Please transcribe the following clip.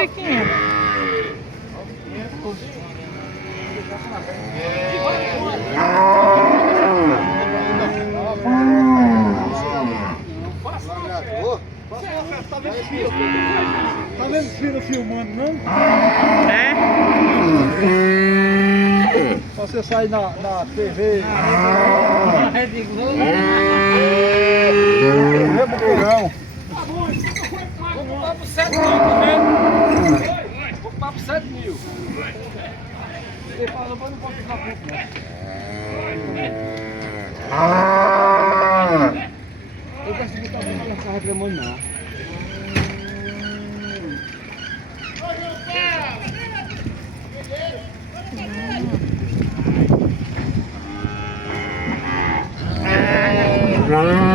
ver 500. Tá vendo os filhos filmando, não? É? Só você sair na TV. Rede Globo. Rebocorão. Vou comprar por 7 mil, tá vendo? Vou comprar por 7 mil. Ele falou, mas não pode ficar pouco, não. Eu gosto de botar a mão na carro de mãe, não. Ah.